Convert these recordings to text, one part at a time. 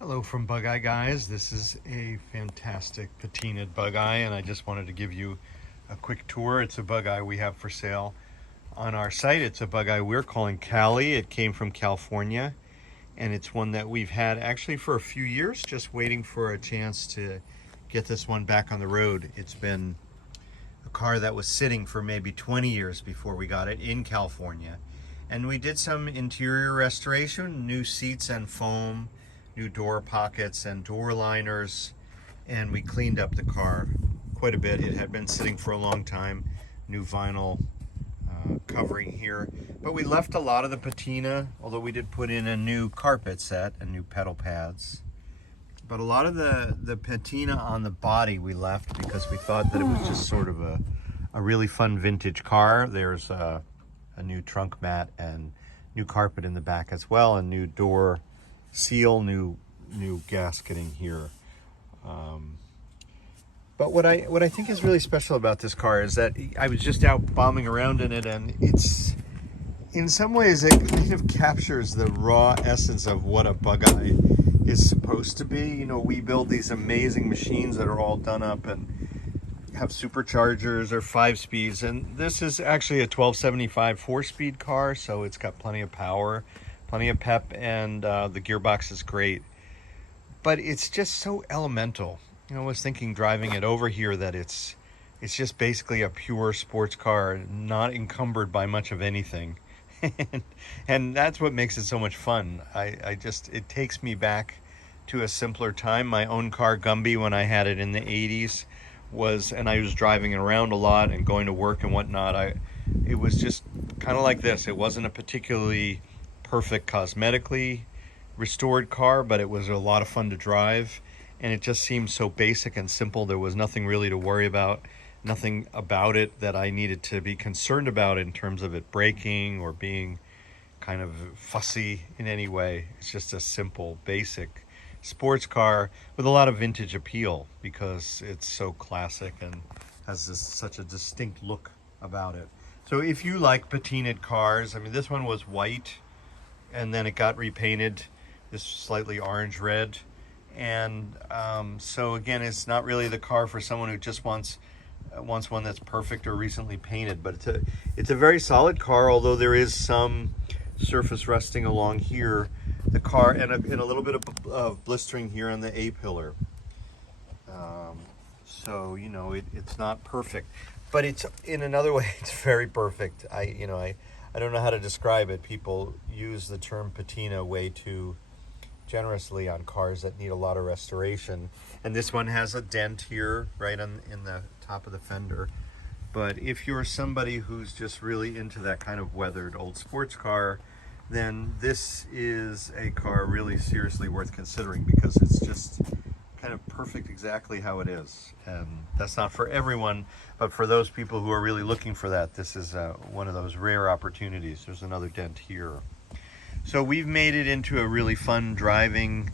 Hello from Bugeye guys. This is a fantastic patinaed Bugeye and I just wanted to give you a quick tour. It's a Bugeye we have for sale on our site. It's a Bugeye we're calling Callie. It came from California and it's one that we've had actually for a few years, just waiting for a chance to get this one back on the road. It's been a car that was sitting for maybe 20 years before we got it in California. And we did some interior restoration, new seats and foam, new door pockets and door liners, and we cleaned up the car quite a bit. It had been sitting for a long time, new vinyl covering here, but we left a lot of the patina, although we did put in a new carpet set and new pedal pads. But a lot of the patina on the body we left because we thought that it was just sort of a really fun vintage car. There's a new trunk mat and new carpet in the back as well, and new door seal, new gasketing here. But what I think is really special about this car is that I was just out bombing around in it, and it's in some ways it kind of captures the raw essence of what a Bugeye is supposed to be. You know, we build these amazing machines that are all done up and have superchargers or 5 speeds, and this is actually a 1275 4-speed car, so it's got plenty of power, plenty of pep, and the gearbox is great. But it's just so elemental. You know, I was thinking driving it over here that it's just basically a pure sports car, not encumbered by much of anything. and that's what makes it so much fun. I just, it takes me back to a simpler time. My own car, Gumby, when I had it in the 80s, and I was driving it around a lot and going to work and whatnot. It was just kind of like this. It wasn't a particularly perfect cosmetically restored car, but it was a lot of fun to drive, and it just seemed so basic and simple. There was nothing really to worry about, nothing about it that I needed to be concerned about in terms of it breaking or being kind of fussy in any way. It's just a simple, basic sports car with a lot of vintage appeal because it's so classic and has such a distinct look about it. So if you like patinaed cars, I mean, this one was white and then it got repainted this slightly orange red, and so again, it's not really the car for someone who just wants one that's perfect or recently painted, but it's a very solid car, although there is some surface rusting along here, the car, and a little bit of blistering here on the A pillar. So you know, it's not perfect, but it's, in another way, it's very perfect. I don't know how to describe it. People use the term patina way too generously on cars that need a lot of restoration, and this one has a dent here right in the top of the fender. But if you're somebody who's just really into that kind of weathered old sports car, then this is a car really seriously worth considering because it's just kind of perfect exactly how it is. And that's not for everyone, but for those people who are really looking for that, this is one of those rare opportunities. There's another dent here. So we've made it into a really fun driving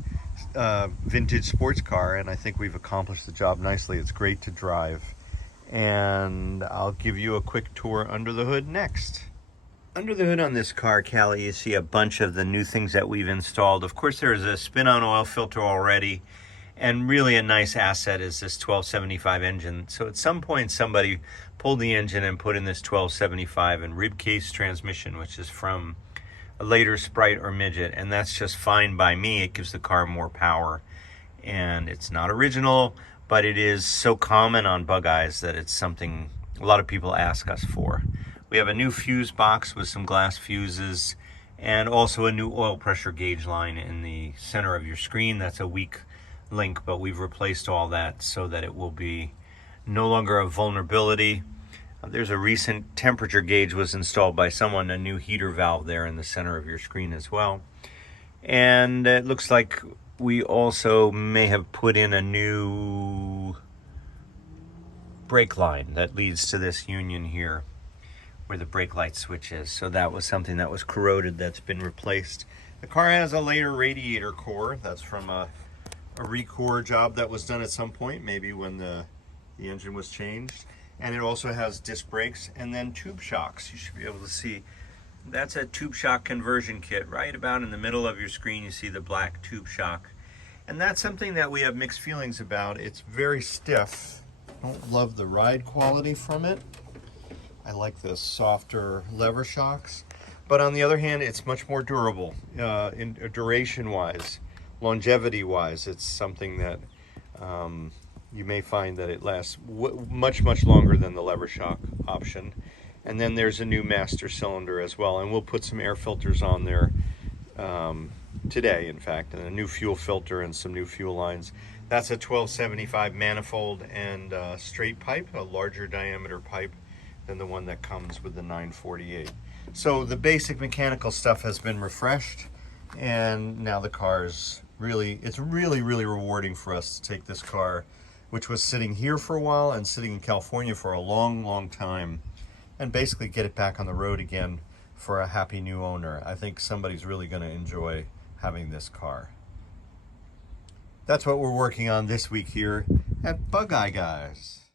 vintage sports car, and I think we've accomplished the job nicely. It's great to drive, and I'll give you a quick tour under the hood next. Under the hood on this car, Callie, you see a bunch of the new things that we've installed. Of course, there's a spin-on oil filter already, and really a nice asset is this 1275 engine. So at some point, somebody pulled the engine and put in this 1275 and rib case transmission, which is from a later Sprite or Midget, and that's just fine by me. It gives the car more power, and it's not original, but it is so common on Bugeyes that it's something a lot of people ask us for. We have a new fuse box with some glass fuses, and also a new oil pressure gauge line in the center of your screen. That's a weak link, but we've replaced all that so that it will be no longer a vulnerability. There's a recent temperature gauge was installed by someone, a new heater valve there in the center of your screen as well. And it looks like we also may have put in a new brake line that leads to this union here where the brake light switch is. So that was something that was corroded that's been replaced. The car has a later radiator core. That's from a recore job that was done at some point, maybe when the engine was changed. And it also has disc brakes and then tube shocks. You should be able to see that's a tube shock conversion kit. Right about in the middle of your screen, you see the black tube shock. And that's something that we have mixed feelings about. It's very stiff. I don't love the ride quality from it. I like the softer lever shocks. But on the other hand, it's much more durable, in duration-wise, longevity-wise. It's something that you may find that it lasts much, much longer than the lever shock option. And then there's a new master cylinder as well, and we'll put some air filters on there today, in fact, and a new fuel filter and some new fuel lines. That's a 1275 manifold and straight pipe, a larger diameter pipe than the one that comes with the 948. So the basic mechanical stuff has been refreshed, and now the car's it's really rewarding for us to take this car, which was sitting here for a while and sitting in California for a long time, and basically get it back on the road again for a happy new owner. I think somebody's really going to enjoy having this car. That's what we're working on this week here at Bugeye, guys.